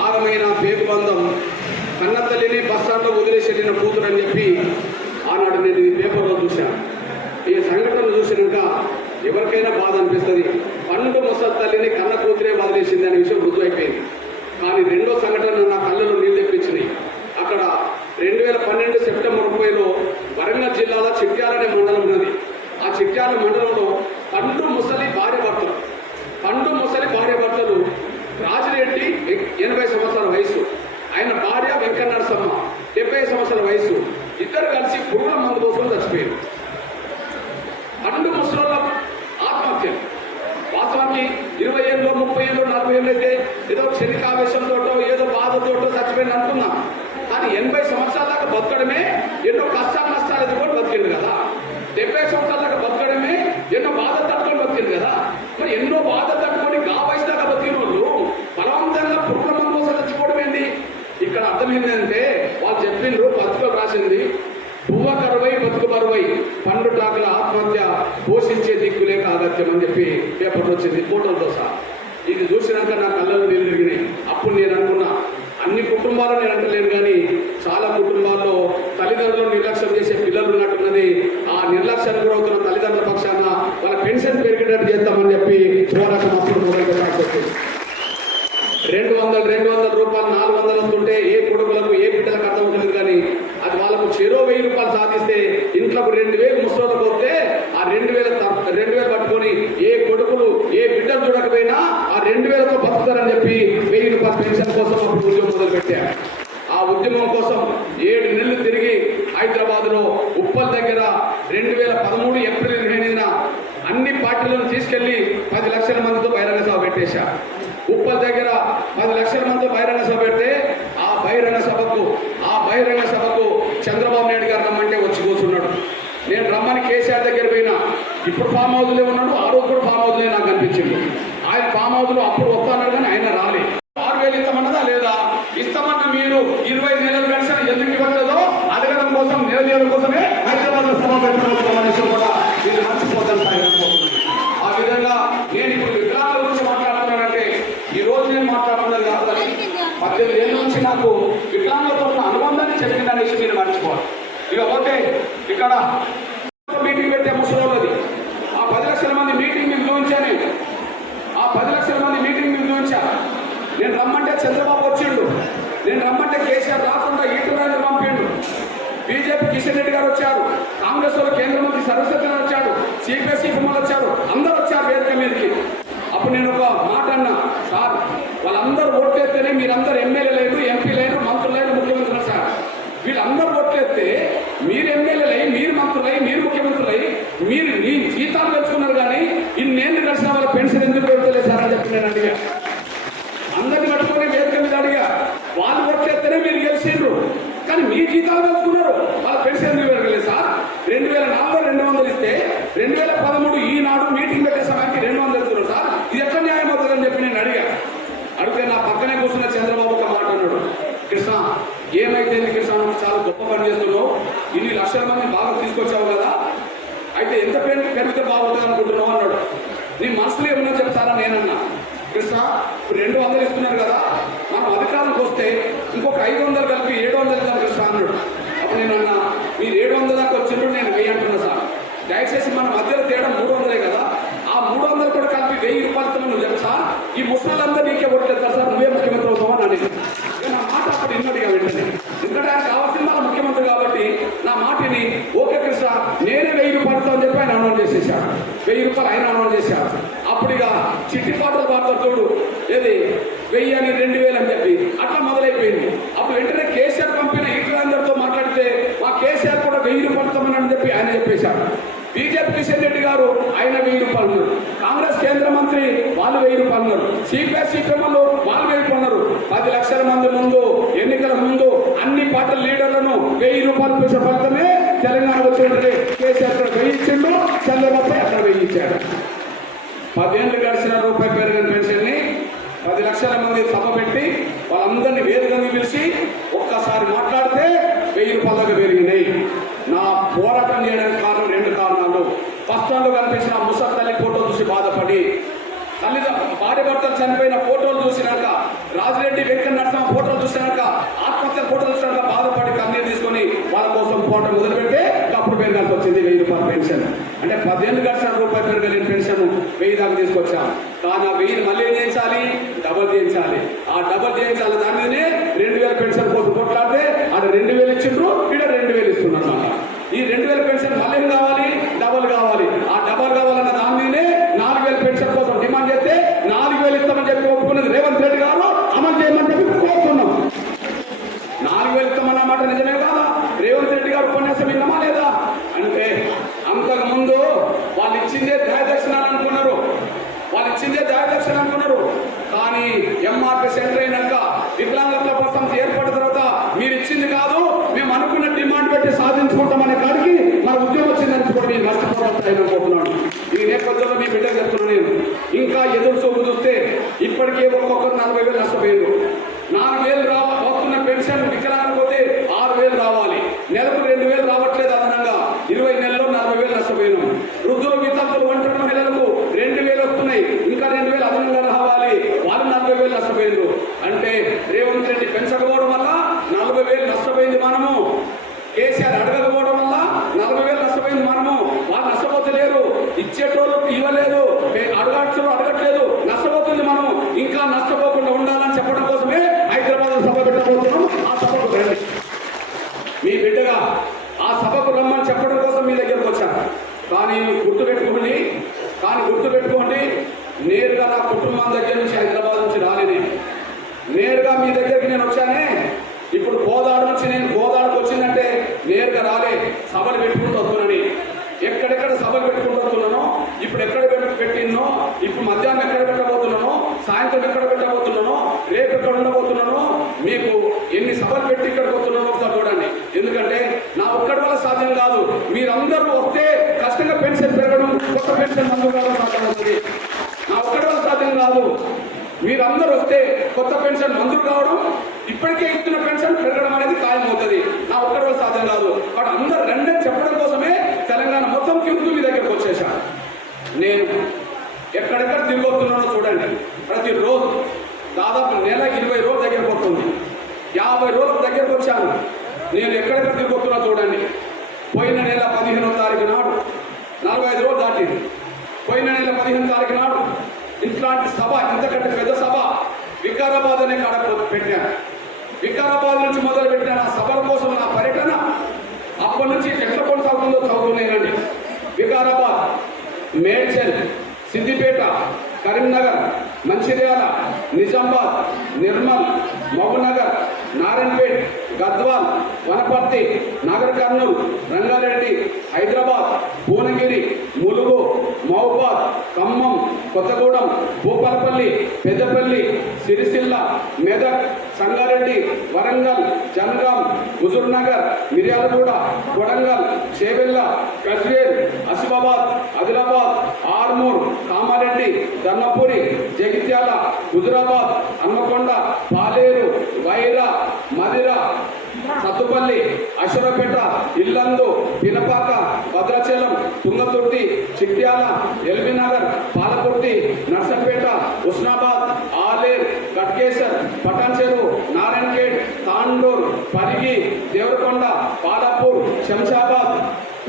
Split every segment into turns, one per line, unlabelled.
భారమైన పేగుబంధం కన్న తల్లిని బస్ స్టాండ్లో వదిలేసి వెళ్ళిన కూతురు అని చెప్పి ఆనాడు నేను ఈ పేపర్లో చూశాను ఈ సంఘటన చూసినాక ఎవరికైనా బాధ అనిపిస్తుంది. పండు ముసలి తల్లిని కన్న కూతురే వదిలేసింది అనే విషయం రుజువు అయిపోయింది కానీ రెండో సంఘటన నా కళ్ళలో నీళ్ళు తెప్పించినాయి. అక్కడ రెండు వేల పన్నెండు సెప్టెంబర్ ముప్పైలో వరంగల్ జిల్లాలో చిట్యాల అనే మండలం ఉన్నది. ఆ చిట్యాల మండలంలో పండు ముసలి భార్య భర్తలు పండు ముసలి భార్య భర్తలు రాజిరెడ్డి ఎ- ఎనభై సంవత్సరాల వయసు ఆయన భార్య వెంకట నరసమ్మ డెబ్బై సంవత్సరాల వయసు ఇద్దరు కలిసి పురుగుల మందు పోసుకొని చచ్చిపోయారు పండు ముసలి ఆత్మహత్య వాస్తవానికి ఇరవై ఏళ్ళు ముప్పై ఏళ్ళు నలభై ఏళ్ళు అయితే ఏదో క్షణికావేశంతో ఏదో బాధతోటో చచ్చిపోయింది అనుకున్నాం కానీ ఎనభై సంవత్సరాల దాకా బతకడమే ఎన్నో కష్టాలు నష్టాలు ఎదుర్కొని బతికిండు కదా. డెబ్బై సంవత్సరాల దాకా బతకడమే ఎన్నో బాధ తట్టుకొని బతికిండు కదా. మరి ఎన్నో బాధ తట్టుకొని గా వయసు దాకా బతికిన వాళ్ళు బలవంతంగా పురుగుల మందు కోసం చచ్చిపోవడం ఏంటి ఇక్కడ అర్థం ఏంటంటే వాళ్ళు చెప్పిండ్రు పత్రికలు రాసింది పువ్వ కరువై బతుకు బరువై పండు టాకుల ఆత్మహత్య పోషించే దిక్కు లేక అని చెప్పి పేపర్లో వచ్చింది ఫోటోలతో సహా. ఇది చూసినాక నా కళ్ళలో నీళ్ళు తిరిగినాయి అప్పుడు నేను అనుకున్నా అన్ని కుటుంబాలు నేను అంటలేను కానీ చాలా కుటుంబాల్లో తల్లిదండ్రులు నిర్లక్ష్యం చేసే పిల్లలు ఉన్నట్టున్నది ఆ నిర్లక్ష్యానికి గురవుతున్న తల్లిదండ్రుల పక్షాన వాళ్ళ పెన్షన్ పెరిగేటట్టు చేద్దామని చెప్పి పోరాటం అప్పుడు మొదలు పెట్టాల్సి వచ్చింది రెండు వందలు రెండు వందల రూపాయలు నాలుగు వందలు వస్తుంటే ఏ కొడుకులకు ఏ బిడ్డలకు అర్థం అవుతుంది కానీ అది వాళ్ళకు చెరో వెయ్యి రూపాయలు సాధిస్తే ఇంట్లోకి రెండు వేలు ముసలోళ్ళకి వస్తే ఆ రెండు వేల త- రెండు వేలు పట్టుకొని ఏ కొడుకులు ఏ బిడ్డలు చూడకపోయినా ఆ రెండు వేలతో బతుకుతారని చెప్పి వెయ్యి రూపాయల పెన్షన్ కోసం అప్పుడు ఉద్యమం మొదలుపెట్టారు ఆ ఉద్యమం కోసం ఏడు నెలలు తిరిగి హైదరాబాద్లో ఉప్పల్ దగ్గర రెండు వేల పదమూడు ఏప్రిల్ ఇరవై ఎనిమిదిన అన్ని పార్టీలను తీసుకెళ్ళి పది లక్షల మందితో బహిరంగ సభ పెట్టేశారు ఉప్పల్ దగ్గర పది లక్షల మందితో బహిరంగ సభ పెడితే ఆ బహిరంగ సభకు ఆ బహిరంగ సభకు చంద్రబాబు నాయుడు గారు రమ్మంటే వచ్చి కూర్చున్నాడు. నేను రమ్మని కేసీఆర్ దగ్గర పోయినా ఇప్పుడు ఫామ్ హౌస్లో ఉన్నాడు ఆ రోజు కూడా ఫామ్ హౌస్లో నాకు అనిపించింది. ఆయన ఫామ్ హౌస్లో అప్పుడు వస్తాన్నాడు కానీ ఆయన రాలేదు ఆరు వేలు ఇస్తామన్నదా లేదా ఇస్తామన్న మీరు ఇరవై నెలలు పెన్షన్ ఎందుకు ఇవ్వట్లేదో అడగడం కోసం నిలదీయడం కోసమే హైదరాబాద్లో సభ విషయం కూడా ఇది మర్చిపోతాను సార్ ఆ విధంగా నేను ఇప్పుడు విగ్రహాల గురించి మాట్లాడుతున్నానంటే ఈ రోజు నేను మాట్లాడుతున్నది కాదు కానీ పద్దెనిమిది ఏళ్ళ నుంచి నాకు వికలాంగులతో ఉన్న అనుబంధాన్ని చెప్పిందనేసి మీరు మర్చిపోవాలి ఇకపోతే ఇక్కడ మీటింగ్ పెట్టే ముసలోళ్ళది ఆ పది లక్షల మంది మీటింగ్ మీకు చూపించాను ఆ పది లక్షల మంది మీటింగ్ మీకు చూపించా నేను రమ్మంటే చంద్రబాబు వచ్చిండు నేను రమ్మంటే కేసీఆర్ రాకుండా ఈటరాజు పంపిండు బీజేపీ కిషన్ రెడ్డి గారు వచ్చారు. కాంగ్రెస్ వాళ్ళు కేంద్ర మంత్రి సరస్వతి వచ్చాడు సిపిఎస్సి కుమార్ వచ్చారు అందరూ వచ్చారు వేదిక మీదకి అప్పుడు నేను ఒక మాట అన్నా సార్ వాళ్ళందరూ ఓట్లేస్తేనే మీరందరూ ఎమ్మెల్యే లేదు ఎంపీ లేదు మంత్రులు లేదు ముఖ్యమంత్రులు సార్ వీళ్ళందరూ ఓట్లేస్తే మీరు ఎమ్మెల్యేలై మీరు మంత్రులై మీరు ముఖ్యమంత్రులై మీరు మీ జీతాలు పెంచుకున్నారు కానీ ఇన్నేళ్ళు కలిసిన వాళ్ళ పెన్షన్ ఎందుకు పెడతలేదు సార్ అని చెప్పి నేను అడిగా అందరిని పట్టుకొని వేదిక మీద అడిగా వాళ్ళు ఓట్లేస్తేనే మీరు గెలిచిండ్రు కానీ మీ జీతాలు పెంచుకున్నారు వాళ్ళ పెన్షన్ ఎందుకు పెరగలేదు సార్ రెండు వేల నాలుగులో రెండు వందలు ఇస్తే రెండు వేల పదమూడు ఈనాడు మీటింగ్ పెట్టే సమయానికి రెండు వందలు ఇస్తున్నారు సార్ ఇది ఎట్లా న్యాయం అవుతుందని చెప్పి నేను అడిగా అడిగితే నా పక్కనే కూర్చున్న చంద్రబాబు ఒక మాట అన్నాడు కృష్ణ ఏమైతే కృష్ణ నువ్వు చాలా గొప్ప పని చేస్తున్నావు ఇన్ని లక్షల మంది బాగా తీసుకొచ్చావు కదా అయితే ఎంత పెన్ పెరిగితే బాగుంటుంది అనుకుంటున్నావు అన్నాడు నీ మనసులో ఏమన్నా చెప్తారా నేనన్నా కృష్ణ ఇప్పుడు రెండు వందలు ఇస్తున్నారు కదా మనం అధికారంకి వస్తే ఇంకొక ఐదు వందలు కలిపి ఏడు వందలు ఇద్దాం కృష్ణ అన్నాడు అప్పుడు నేను అన్నా మీరు ఏడు వందల దాకా వచ్చినప్పుడు నేను వెయ్యి అంటున్నా సార్ దయచేసి మన మధ్యలో తేడా మూడు వందలే కదా ఆ మూడు వందలు కూడా కలిపి వెయ్యి రూపాయలతో నువ్వు తెలుసా ఈ ముసలందరూ నీకే ఓట్లేదు సార్ నువ్వే ముఖ్యమంత్రి అవుతావా అని అడిగింది ఇక నా మాట అప్పుడు ఇన్నట్టుగా వెంటనే ఎందుకంటే ఆయన కావాల్సిన వాళ్ళ ముఖ్యమంత్రి కాబట్టి నా మాటిని ఓకే కృష్ణ నేనే వెయ్యి రూపాయలతో అని చెప్పి ఆయన అనౌన్స్ చేసేసాడు వెయ్యి రూపాయలు ఆయన అనౌన్స్ చేశారు. అప్పుడు ఇక చిట్టి పాటలు పాడతారు చూడు. ఏది? వెయ్యి అని రెండు వేలు అని చెప్పి. అట్లా మొదలైపోయింది. అప్పుడు వెంటనే కేసీఆర్ పంపిన ఇతరులందరితో మాట్లాడితే మా కేసీఆర్ కూడా వెయ్యి రూపాయలతో అని చెప్పి ఆయన చెప్పేశారు. బీజేపీ కిషన్ రెడ్డి గారు ఆయన వెయ్యి రూపాయలు కాంగ్రెస్ కేంద్ర మంత్రి వాళ్ళు వెయ్యి రూపాయలు ఉన్నారు. సిపిఎస్ సిపిఎంలు వాళ్ళు వెయ్యి ఉన్నారు. పది లక్షల మంది ముందు ఎన్నికల ముందు అన్ని పార్టీల లీడర్లను వెయ్యి రూపాయలు చూసే ఫలితమే తెలంగాణ వచ్చినట్టు కేసీఆర్ అక్కడ వేయించిండు చంద్రబాబు అక్కడ వేయించాడు. పదేళ్ళు గడిచిన రూపాయి పెరిగిన పెన్షన్ని పది లక్షల మంది సభ పెట్టి వాళ్ళందరినీ వేదిక పిలిచి ఒక్కసారి మాట్లాడితే వెయ్యి రూపాయలకు పెరిగినాయి. నా పోరాటం చేయడానికి కారణం రెండు కారణాలు. ఫస్ట్ కనిపించిన ముసలి తల్లి ఫోటో చూసి బాధపడి తల్లి భార్య భర్తలు చనిపోయిన ఫోటోలు చూసిన రాజిరెడ్డి రెడ్డి వెంకట నరసింహ ఫోటోలు చూసాక ఆత్మహత్య ఫోటోలు చూసాక బాధపడి కన్నీరు తీసుకొని వాళ్ళ కోసం ఫోటో మొదలు పెడితే అప్పుడు పెరగాల్సి వచ్చింది వెయ్యి రూపాయల పెన్షన్. అంటే పదిహేను గంటల రూపాయలు పెరగలేని పెన్షన్ వెయ్యి దాకా తీసుకొచ్చాం. కానీ ఆ వెయ్యిని మళ్ళీ ఏం చేయించాలి? డబల్ చేయించాలి. ఆ డబల్ చేయించాలి దాని మీదనే రెండు వేల పెన్షన్ కోసం కొట్లాడితే అది రెండు వేలు ఇచ్చిండ్రు ఇక్కడ రెండు వేలు ఇస్తున్నారు అన్నమాట. ఈ రెండు వేల పెన్షన్ మళ్ళీ కావాలి? డబల్ కావాలి. ఆ డబల్ కావాలన్న దాని మీదనే నాలుగు వేల పెన్షన్ కోసం డిమాండ్ చేస్తే నాలుగు వేలు ఇస్తామని చెప్పి ఒప్పుకున్నది రేవంత్ రెడ్డి గారు అమలు చేయమని చెప్పి కోరుతున్నాం నాలుగు వేలు ఇస్తామన్న మాట నిజమే కాదా రేవంత్ రెడ్డి గారు ఉపన్యాసం విన్నామా లేదా అంటే అంతకు ముందు వాళ్ళు ఇచ్చిందే దయదర్శనాలు అనుకున్నారు వాళ్ళు ఇచ్చిందే దయదర్శనం అనుకున్నారు కానీ ఎంఆర్పి సెంటర్ అయినాక వికలాంగుల కోసం ఏర్పడిన తర్వాత మీరు ఇచ్చింది కాదు మేము అనుకున్న డిమాండ్ పెట్టి కాడికి మన ఉద్యోగం వచ్చిందని కూడా మీరు నష్టపోతారని అనుకుంటున్నాను ఈ నేపథ్యంలో మీ బిడ్డ చెప్తున్నాను నేను. ఇంకా ఎదురు చూపు చూస్తే ఇప్పటికే ఒక్కొక్కరు నలభై వేలు నష్టపోయారు. నాలుగు వేలు రావ వస్తున్న పెన్షన్ వికలాకపోతే ఆరు వేలు రావాలి. నెలకు రెండు వేలు రావట్లేదు అదనంగా. ఇరవై నెలలో నలభై వేలు నష్టపోయాను. వృద్ధుల వితంతులు ఒంటరి మహిళలకు రెండు వేలు వస్తున్నాయి. ఇంకా రెండు వేలు అదనంగా రావాలి. వారు నలభై వేలు నష్టపోయారు. అంటే రేవంత్ రెడ్డి పెంచకపోవడం వల్ల నలభై వేలు నష్టపోయింది మనము కేసీఆర్ అడగకపోవడం వల్ల నలభై వేలు నష్టపోయింది మనము వాళ్ళు నష్టపోతలేరు ఇచ్చేటోళ్ళు ఇవ్వలేదు అడగచ్చు అడగట్లేదు నష్టపోతుంది మనం ఇంకా నష్టపోకుండా ఉండాలని చెప్పడం కోసమే హైదరాబాద్ సభ పెట్టబోతున్నాం ఆ సభకు రండి మీ బిడ్డగా ఆ సభకు రమ్మని చెప్పడం కోసం మీ దగ్గరకు వచ్చాను కానీ గుర్తుపెట్టుకోండి. కానీ గుర్తుపెట్టుకోండి నేరుగా నా కుటుంబం దగ్గర నుంచి హైదరాబాద్ నుంచి రాలేనే నేరుగా మీ దగ్గరికి నేను వచ్చానే ఇప్పుడు గోదాడు నుంచి నేను గోదాడుకు వచ్చిందంటే నేరుగా రాలే. సభలు పెట్టుకుంటూ వస్తున్నానని ఎక్కడెక్కడ సభలు పెట్టుకుంటూ వస్తున్నానో ఇప్పుడు ఎక్కడ పెట్టి- పెట్టినో ఇప్పుడు మధ్యాహ్నం ఎక్కడ పెట్టబోతున్నానో సాయంత్రం ఎక్కడ పెట్టబోతున్నానో రేపు ఎక్కడ ఉండబోతున్నానో మీకు ఎన్ని సభలు పెట్టి ఇక్కడికి వస్తున్నానో ఒకసారి చూడండి. ఎందుకంటే నా ఒక్కడి వల్ల సాధ్యం కాదు. మీరందరూ వస్తే కష్టంగా పెన్షన్ పెరగడం కొత్త పెన్షన్ సాధ్యం అవుతుంది నా ఒక్కడి సాధ్యం కాదు. మీరందరూ వస్తే కొత్త పెన్షన్ మంజూరు కావడం ఇప్పటికే ఇస్తున్న పెన్షన్ పెరగడం అనేది ఖాయం అవుతుంది నా ఒక్కడి వల్ల సాధ్యం కాదు. వాడు అందరు రెండని చెప్పడం కోసమే తెలంగాణ మొత్తం తిరుగుతూ మీ దగ్గరకు వచ్చేసాను నేను ఎక్కడెక్కడ తిరిగి చూడండి. ప్రతిరోజు దాదాపు నెల ఇరవై రోజుల దగ్గరకు వస్తుంది. యాభై రోజుల దగ్గరకు వచ్చాను. నేను ఎక్కడెక్కడ తిరిగి చూడండి. పోయిన నెల పదిహేనో తారీఖు నాడు నలభై ఐదు రోజులు దాటింది. పోయిన నెల పదిహేను తారీఖు నాడు ఇట్లాంటి సభ ఇంతకంటే పెద్ద సభ వికారాబాద్ అనే కాడ పెట్టాను వికారాబాద్ నుంచి మొదలు పెట్టిన నా సభల కోసం నా పర్యటన అప్పటి నుంచి ఎట్లా కొనసాగుతుందో చదువుతున్నానండి వికారాబాద్ మేడ్చల్ సిద్దిపేట కరీంనగర్ మంచిర్యాల నిజామాబాద్ నిర్మల్ మహబూబ్నగర్ నారాయణపేట్ గద్వాల్ వనపర్తి నాగర్ కర్నూలు రంగారెడ్డి హైదరాబాద్ భువనగిరి ములుగు మహబాద్ ఖమ్మం కొత్తగూడెం భూపాలపల్లి పెద్దపల్లి సిరిసిల్ల మెదక్ సంగారెడ్డి వరంగల్ జనగాం హుజూర్నగర్ మిర్యాలగూడ కొడంగల్ చేవెళ్ళ కజ్వేర్ ఆసిఫాబాద్ ఆదిలాబాద్ ఆర్మూర్ కామారెడ్డి దన్నపూరి జగిత్యాల హుజురాబాద్ హన్మకొండ పాలేరు వైరా మదిర సత్తుపల్లి అశ్వరపేట ఇల్లందు పినపాక భద్రాచలం తుంగతుర్తి చిట్యాల ఎల్బీనగర్ పాలకుర్తి నర్సంపేట ఉస్నాబాద్ ఆలేర్ కట్కేసర్ పటాన్చేరు పరిగి దేవరకొండ పాలపూర్ శంషాబాద్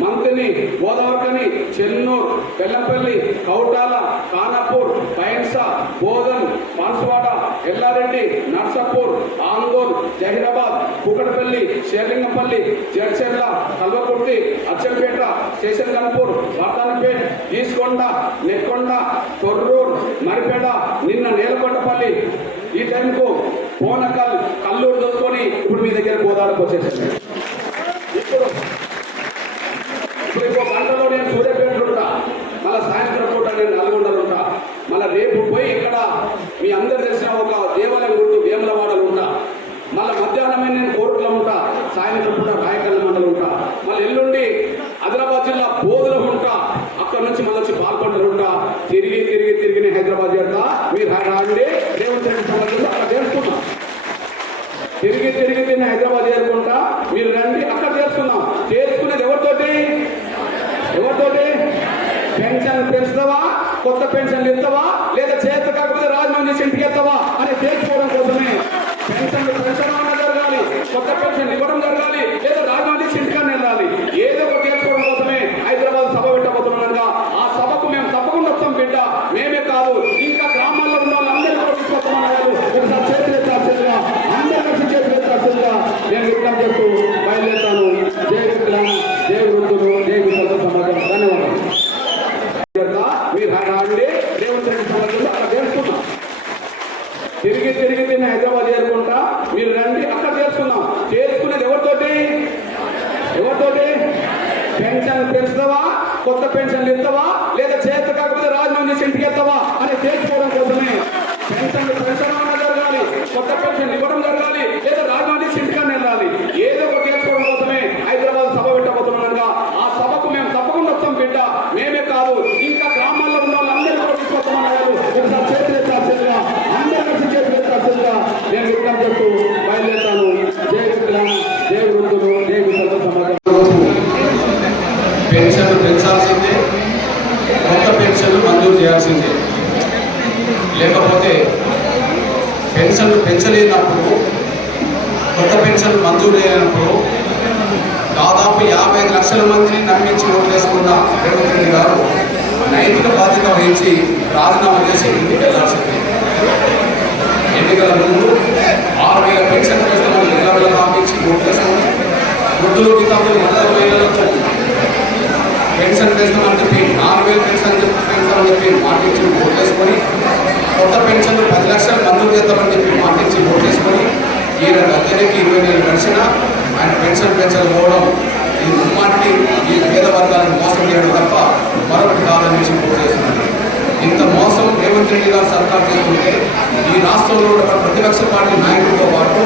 మంతిని గోదావరికని చెన్నూరు పెల్లపల్లి కౌటాల కానపూర్ పైన్స బోధన్ బాన్సువాడ ఎల్లారెడ్డి నర్సాపూర్ ఆంగోల్ జహీరాబాద్ కూకటపల్లి షేర్లింగంపల్లి జడ్చెర్ల కల్వకుర్తి అచ్చంపేట స్టేషన్ కన్పూర్ వర్తానపేట్ ఈస్కొండ నెక్కొండ కొర్రూర్ మరిపేట నిన్న నేలకొండపల్లి. ఈ టైంకు పోనకల్ కల్లూరు దోసుకొని ఇప్పుడు మీ దగ్గర గోదావరికి వచ్చేసింది ఇప్పుడు ఇప్పుడు ఇంకో గంటలో నేను సూర్యాపేటలో ఉంటా మళ్ళీ సాయంత్రం పూట నేను నల్గొండలో ఉంటా మళ్ళీ రేపు పోయి ఇక్కడ మీ అందరు తెలిసిన ఒక దేవాలయం గుర్తు వేములవాడలో ఉంటా మళ్ళీ మధ్యాహ్నమే నేను కోర్టులో ఉంటా సాయంత్రం పూట రాయకల్ మండలం ఉంటా మళ్ళీ ఎల్లుండి ఆదిలాబాద్ జిల్లా బోధులో ఉంటా అక్కడ నుంచి మళ్ళీ వచ్చి పాల్గొండలు ఉంటా తిరిగి తిరిగి తిరిగి నేను హైదరాబాద్ చేస్తా మీరు రాండి రేవంత్ రెడ్డి సమాజంలో అక్కడ తెలుసుకున్నాం తిరిగి తిరిగి తిరిగి హైదరాబాద్ చేరుకుంటా మీరు రండి అక్కడ చేసుకుందాం చేసుకునేది ఎవరితోటి ఎవరితోటి పెన్షన్ పెంచుతావా కొత్త పెన్షన్ ఇస్తావా లేదా చేత కాకపోతే రాజీనామా చేసి ఇంటికి ఎత్తావా అని తెలుసుకోవడం కోసమే పెన్షన్ పెంచుతావా కొత్త పెన్షన్లు ఇస్తావా లేదా చేత కాకపోతే రాజీనామా చేసి ఇంటికి ఎత్తావా అని తేల్చుకోవడం కోసమే పెన్షన్ పెన్షన్ అన్నా జరగాలి కొత్త పెన్షన్ ఇవ్వడం జరగాలి లేదా రాజీనామా చేసి ఇంటికన్నా వెళ్ళాలి ఏదో ఒకటి తేల్చుకోవడం కోసమే హైదరాబాద్ సభ పెట్టబోతున్నాం కనుక ఆ సభకు మేము తప్పకుండా వస్తాం బిడ్డ మేమే కాదు ఇంకా గ్రామాల్లో ఉన్న వాళ్ళందరూ కూడా తీసుకొస్తామన్నారు ఒకసారి చేతులు ఎత్తాల్సిందిగా అందరూ కలిసి చేతులు ఎత్తాల్సిందిగా నేను విజ్ఞప్తి చేస్తూ బయలుదేరుతాను జై విక్రమ్ జై వృద్ధులు జై విద్యుత్ సమాజం
పెన్షన్లు పెంచాల్సిందే కొత్త పెన్షన్లు మంజూరు చేయాల్సిందే లేకపోతే పెన్షన్లు పెంచలేనప్పుడు కొత్త పెన్షన్ మంజూరు లేనప్పుడు దాదాపు యాభై ఐదు లక్షల మందిని నమ్మించి ఓట్లేసుకున్న రేవంత్ రెడ్డి గారు నైతిక బాధ్యత వహించి రాజీనామా చేసి ఇంటికి వెళ్ళాల్సింది. ఎన్నికల ముందు ఆరు వేల పెన్షన్ వేస్తామని నిలబల పంపించి ఓట్లేసుకుని వృద్ధులు వితంతులు వందల వేలతో పెన్షన్ వేస్తామని చెప్పి నాలుగు వేలు పెన్షన్ పెంచామని చెప్పి మాటించి వేసుకొని కొత్త పెన్షన్లు పది లక్షలు మంజూరు చేస్తామని చెప్పి మాటించి చేసుకొని ఈయన దగ్గరికి ఇరవై నెలలు గడిచిన ఆయన పెన్షన్ పెంచకపోవడం ఈ ముమ్మాటికి ఈ పేద వర్గాలను మోసం చేయడం తప్ప మరొకటి కాదనేసి చేస్తున్నారు ఇంత మోసం రేవంత్ రెడ్డి గారు సర్కార్ చేస్తుంటే ఈ రాష్ట్రంలో ఉన్న ప్రతిపక్ష పార్టీ నాయకులతో పాటు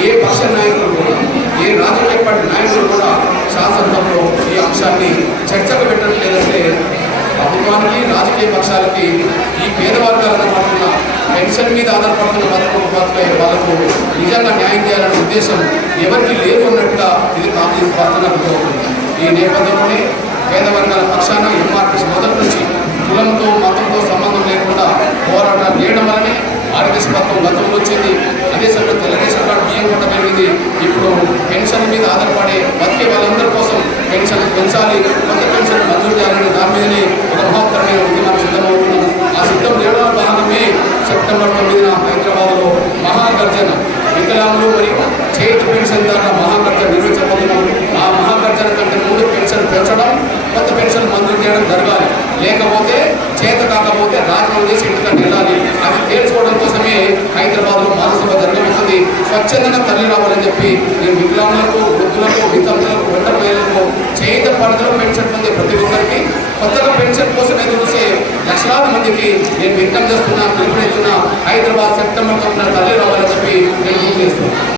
ఏ పక్ష నాయకులు కూడా ఏ రాజకీయ పార్టీ నాయకులు కూడా శాసనసభలో ఈ అంశాన్ని చర్చకు పెట్టడం లేదంటే ప్రభుత్వానికి రాజకీయ పక్షాలకి ఈ పేద వర్గాలను పెన్షన్ మీద ఆధారపడుతున్న బతుకు బతుకే వాళ్ళకు నిజంగా న్యాయం చేయాలనే ఉద్దేశం ఎవరికి లేదు అన్నట్టుగా ఇది కాంగ్రెస్ పార్టీ అనుకోవాలి ఈ నేపథ్యంలోనే పేద వర్గాల పక్షాన ఎంఆర్పీస్ మొదటి నుంచి కులంతో మతంతో సంబంధం లేకుండా పోరాటాలు చేయడం వల్లనే ఆర్ఎస్ పథకం గతంలో వచ్చింది అదే సమయంలో తెలుగుదేశం పార్టీ బియ్యం కొట్ట పెరిగింది ఇప్పుడు పెన్షన్ మీద ఆధారపడే బతికే వాళ్ళందరి కోసం పెన్షన్ పెంచాలి కొత్త పెన్షన్ మంజూరు చేయాలని దాని మీదనే ఒక మహత్తరమైన ఉద్యమాన్ని సిద్ధమవుతున్నాం ఆ సిద్ధం చేయడంలో భాగమే సెప్టెంబర్ తొమ్మిదిన హైదరాబాద్లో మహాగర్జన వికలాంగులు మరియు చేతి పెన్షన్ ద్వారా మహాగర్జన నిర్వహించబోతున్నాం ఆ మహాగర్జన కంటే ముందు పెన్షన్ పెంచడం కొత్త పెన్షన్ మంజూరు చేయడం జరగాలి. లేకపోతే చేత కాకపోతే రాజీనామా చేసి ఇంటికి వెళ్ళాలి. అది తేల్చుకోవడం కోసమే హైదరాబాద్లో మహాసభ జరగబోతుంది స్వచ్ఛందంగా తల్లి రావాలని చెప్పి నేను వికలాంగులకు వృద్ధులకు వితంతులకు ఒంటరిలకు చేత పరిధిలో పెన్షన్ పొందే ప్రతి ఒక్కరికి కొత్తగా పెన్షన్ కోసం ఎదురు చూసే లక్షలాది మందికి నేను విజ్ఞప్తి చేస్తున్నా పిలుపునిస్తున్నా హైదరాబాద్ సెప్టెంబర్ తొమ్మిది తల్లి రావాలని చెప్పి నేను చేస్తున్నాను